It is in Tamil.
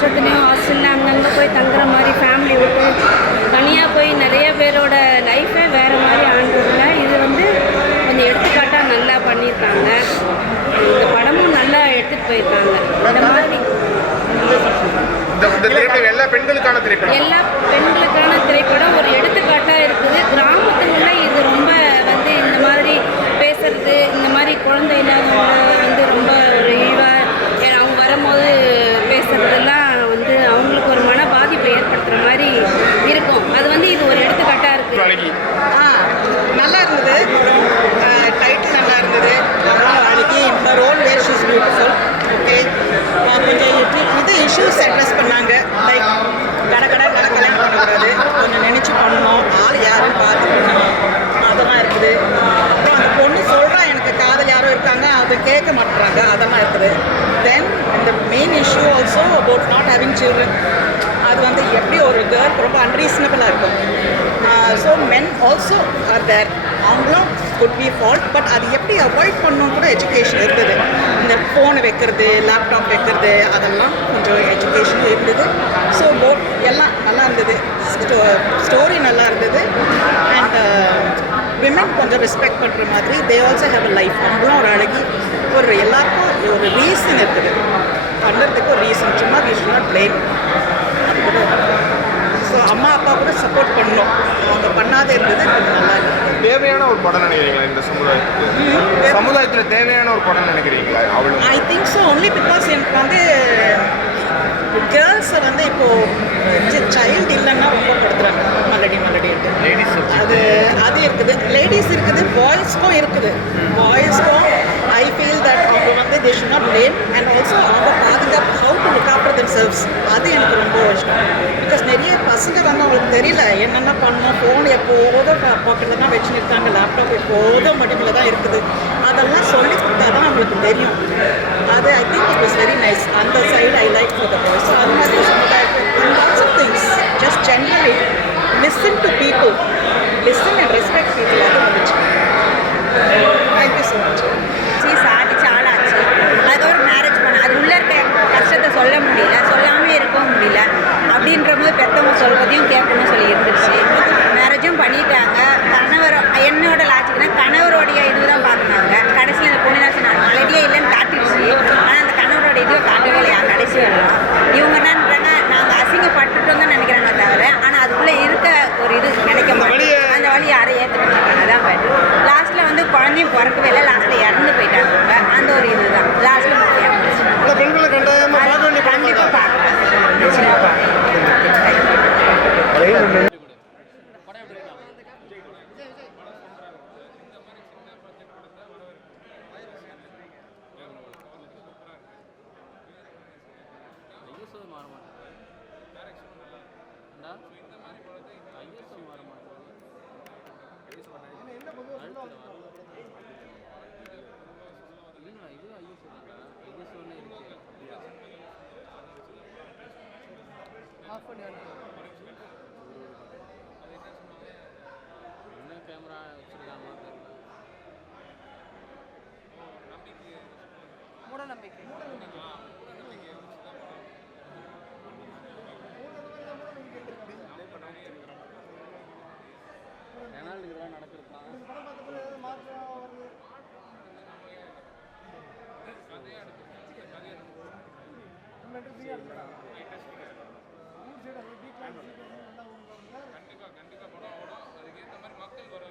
கஷ்டத்துலேயும் ஹாஸ்டலில் அங்கங்கே போய் தங்குற மாதிரி ஃபேமிலி விட்டு தனியாக போய் நிறைய பேரோட லைஃபே வேறு மாதிரி ஆனதுல இது வந்து கொஞ்சம் எடுத்துக்காட்டாக நல்லா பண்ணியிருக்காங்க. இந்த படமும் நல்லா எடுத்துகிட்டு போயிருக்காங்க. இந்த மாதிரி எல்லா பெண்களுக்கான திரைப்படம் ஒரு எடுத்துக்காட்டாக இருக்குது. கிராமத்துக்குள்ள இது ரொம்ப வந்து இந்த மாதிரி பேசுறது, இந்த மாதிரி குழந்தை இல்லாதவங்க வந்து ரொம்ப ஒரு இழிவாக அவங்க வரும்போது பேசுறதெல்லாம் வந்து அவங்களுக்கு ஒரு மன பாதிப்பை ஏற்படுத்துகிற மாதிரி இருக்கும். அது வந்து இது ஒரு எடுத்துக்காட்டாக இருக்குது. நல்லா இருந்தது. டைட்டில் நல்லா இருந்தது. அழகி இந்த ரோல் வேர் ஷீஸ் பியூட்டிஃபுல். ஓகே, கொஞ்சம் இது இஷ்யூஸ் அட்ரஸ் பண்ணாங்க. லைக் கல்யாணம் பண்ணக்கூடாது, கொஞ்சம் நினச்சி பண்ணணும், ஆள் யாரும் பார்த்து பண்ணணும், அதெல்லாம் இருக்குது. அப்புறம் அந்த பொண்ணு சொல்கிறா எனக்கு காதல் யாரும் இருக்காங்க, அதை கேட்க மாட்டுறாங்க, அதெல்லாம் இருக்குது. தென் இந்த main issue also about not having children. அது வந்து எப்படி ஒரு கேர்ள் ரொம்ப அன்ரீசனபிளாக இருக்கும். So men also are there, அவங்களும் குட் பி ஃபால்ட். பட் அது எப்படி அவாய்ட் பண்ணணும் கூட எஜுகேஷன் இருந்தது. இந்த ஃபோனை வைக்கிறது, லேப்டாப் வைக்கிறது, அதெல்லாம் கொஞ்சம் எஜுகேஷன் இருந்தது. ஸோ போட் எல்லாம் நல்லா இருந்தது. ஸ்டோரி நல்லா இருந்தது. அண்ட் விமென் கொஞ்சம் ரெஸ்பெக்ட் பண்ணுற மாதிரி they also have a life. அவங்களும் ஒரு அழகி ஒரு எல்லாருக்கும் ஒரு ரீசன் இருக்குது பண்ணுறதுக்கு. ஒரு ரீசன், சும்மா வி ஷுட் நாட் பிளேம். அது கூட ஸோ அம்மா அப்பா கூட சப்போர்ட் பண்ணணும், அவங்க பண்ணாத இருந்தது கொஞ்சம் நல்லா இருக்குது. தேவையான ஒரு படம் நினைக்கிறீங்களா இந்த சமுதாயத்தில் தேவையான ஒரு படம் நினைக்கிறீங்களா? அவ்வளோ I think so. Only because எனக்கு வந்து கேர்ள்ஸை வந்து இப்போது சைல்டு இல்லைன்னா ரொம்ப படுத்துகிறாங்க. மல்லடின்ட்டு அது இருக்குது. லேடிஸ் இருக்குது, பாய்ஸ்க்கும் இருக்குது. பாய்ஸ்க்கும் ஐ ஃபீல் தட் அவங்க வந்து they should not blame. And also அவங்க பாதுகாப்பு, how to look after themselves, அது எனக்கு ரொம்ப இஷ்டம். பிகாஸ் நிறைய பசங்க வந்து அவங்களுக்கு தெரியல என்னென்ன பண்ணணும். ஃபோன் எப்போதும் பாக்கெட்டில் தான் வச்சுன்னு இருக்காங்க, லேப்டாப் எப்போதும் மடிப்பில் தான் இருக்குது. அதெல்லாம் சொல்லி கொடுத்தா தான் அவங்களுக்கு தெரியும். அது I think it was very nice. அந்த side I like for the boys. So அது மாதிரி சமுதாயத்தில் lots of things just generally listen to people, listen and respect people, அது வந்துச்சு. Thank you so much. சாதி చాలా ஆச்சு. அதுக்கப்புறம் மேரேஜ் பண்ண அது உள்ள இருக்க கஷ்டத்தை சொல்ல முடியல, சொல்லாமே இருக்கவும் முடியல. அப்படின்ற போது பெற்றவங்க சொல்வதையும் கேட்கணும்னு சொல்லி இருந்துச்சு. மேரேஜும் பண்ணிட்டாங்க. கணவர் என்னோட லாஜிக்னா கணவருடைய இதுதான் பார்க்குறாங்க. கடைசியில் அந்த பொண்ணு நான் மலடியே இல்லைன்னு காட்டிடுச்சு. ஆனால் அந்த கணவரோட இதுவை காட்டவே இல்லையா கடைசி வரலாம். இவங்க என்னன்றாங்க, நாங்கள் அசிங்கப்பட்டுட்டோம் தான் நினைக்கிறாங்க தவிர, ஆனால் அதுக்குள்ளே இருக்க ஒரு இது நினைக்க மாட்டாங்க. அந்த வழி யாரும் ஏற்றுக்க மாட்டாங்க. அதான் பாட்டு. லாஸ்ட்டில் வந்து குழந்தையும் பிறக்கவே இல்லை, லாஸ்ட்டில் இறந்து போயிட்டாங்க. அந்த ஒரு இதுதான் லாஸ்ட்டில் முக்கியம். கண்டிப்பாக பார்க்கலாம். கேமரா வச்சிருக்காங்க. மூட நம்பிக்கை ரெனால்டு இதெல்லாம் நடக்கிறதுலாம் கண்டிப்பாக படம் ஓடும். அதுக்கு ஏற்ற மாதிரி மக்கள் வர